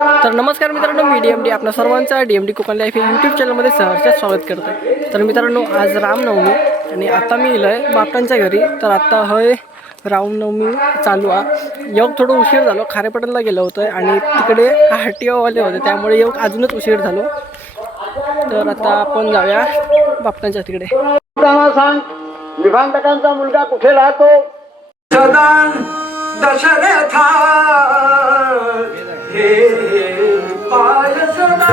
तर नमस्कार मित्रांनो मी डी एम डी आपल्या सर्वांचा D M D Konkan life या यूट्यूब चॅनलमध्ये सहर्ष स्वागत करतो तर मित्रांनो आज रामनवमी आणि आता मी इलो आहे बापटांच्या घरी. तर आता होय रामनवमी चालू आहे योग थोडं उशीर झालो खारेपटणला गेलो होतं आणि तिकडे हाटीवाले होते त्यामुळे योग अजूनच उशीर झालो. तर आता आपण जाऊया बापटांच्या तिकडे. सांग मुलगा कुठे राहतो? பாயசமா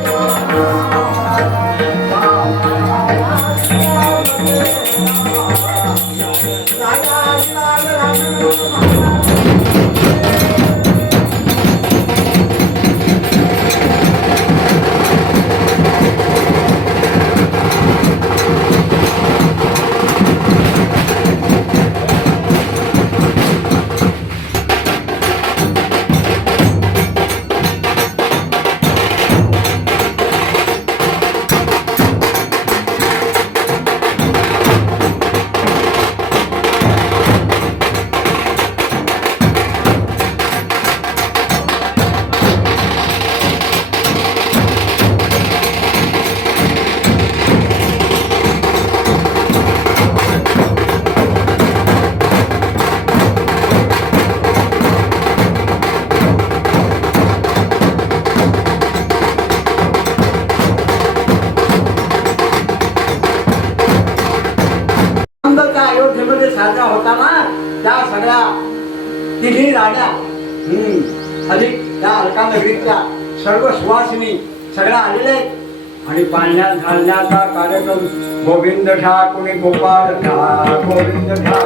आनंदाचा अयोध्येमध्ये साजरा होताना त्या सगळ्या तिन्ही राण्या हम्म, अधिक त्या अलका नगरीतल्या सर्व सुवासिनी सगळ्या आलेल्या आहेत. आणि पाळण्यात घालण्याचा कार्यक्रम गोविंद ठाकुरे गोपाळ ठा गोविंद ठा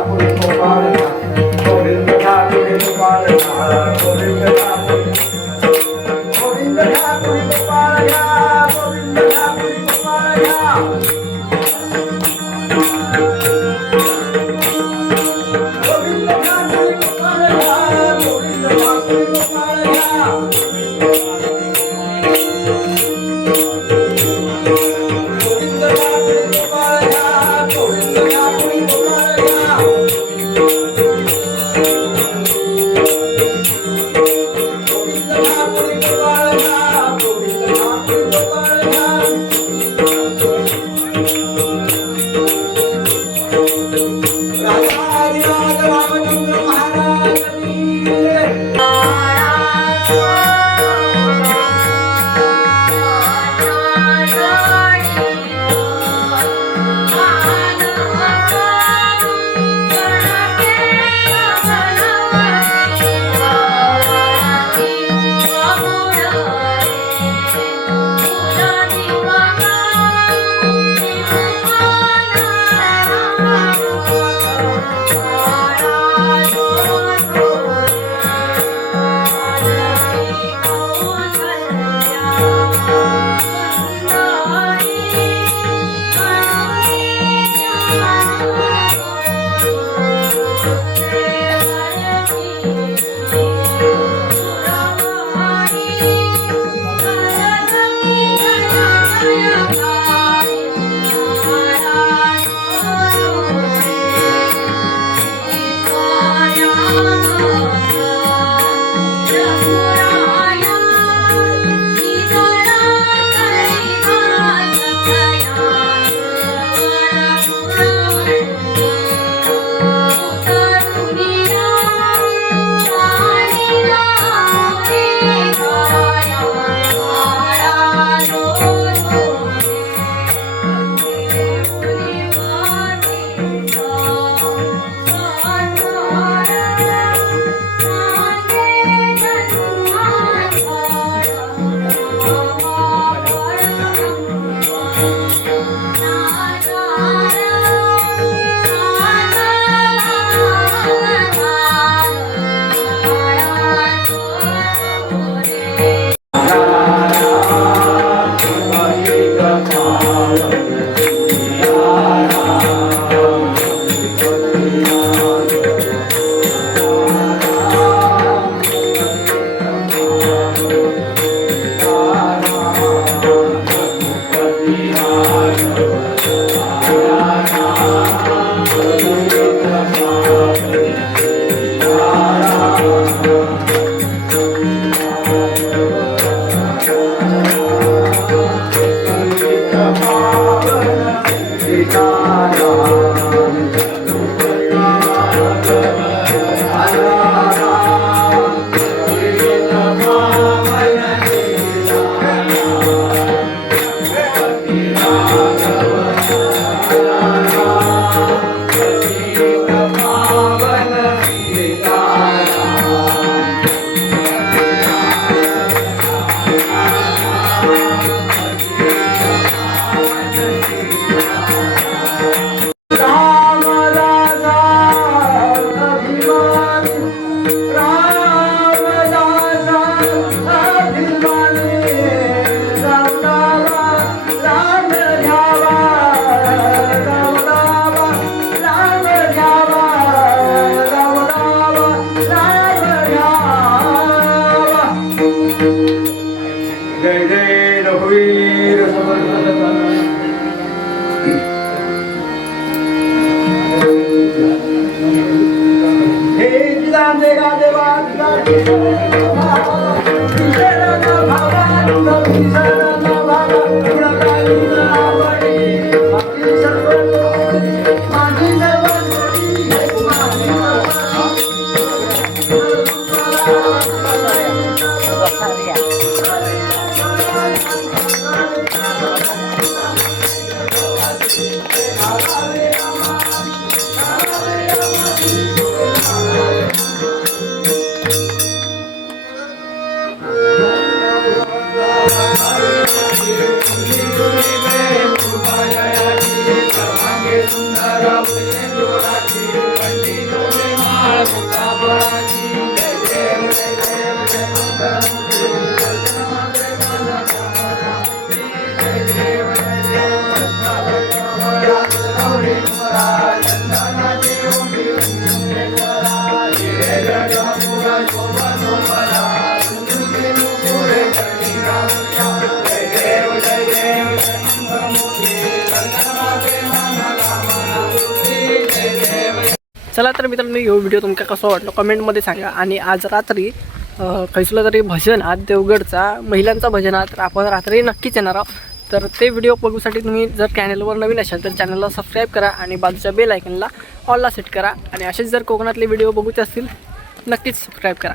Bye. चला तर मित्रांनो ह्यो व्हिडिओ तुमका कसा वाटलो? कमेंटमध्ये सांगा. आणि आज रात्री खैसलं तरी भजन आहात देवगडचा महिलांचा भजन आहात तर आपण रात्री नक्कीच येणार आहोत. तर ते व्हिडिओ बघूसाठी तुम्ही जर चॅनलवर नवीन असाल तर चॅनलला सबस्क्राईब करा आणि बाजूच्या बेल आयकनला ऑलला सेट करा. आणि असेच जर कोकणातले व्हिडिओ बघूचे असतील नक्कीच सबस्क्राईब करा.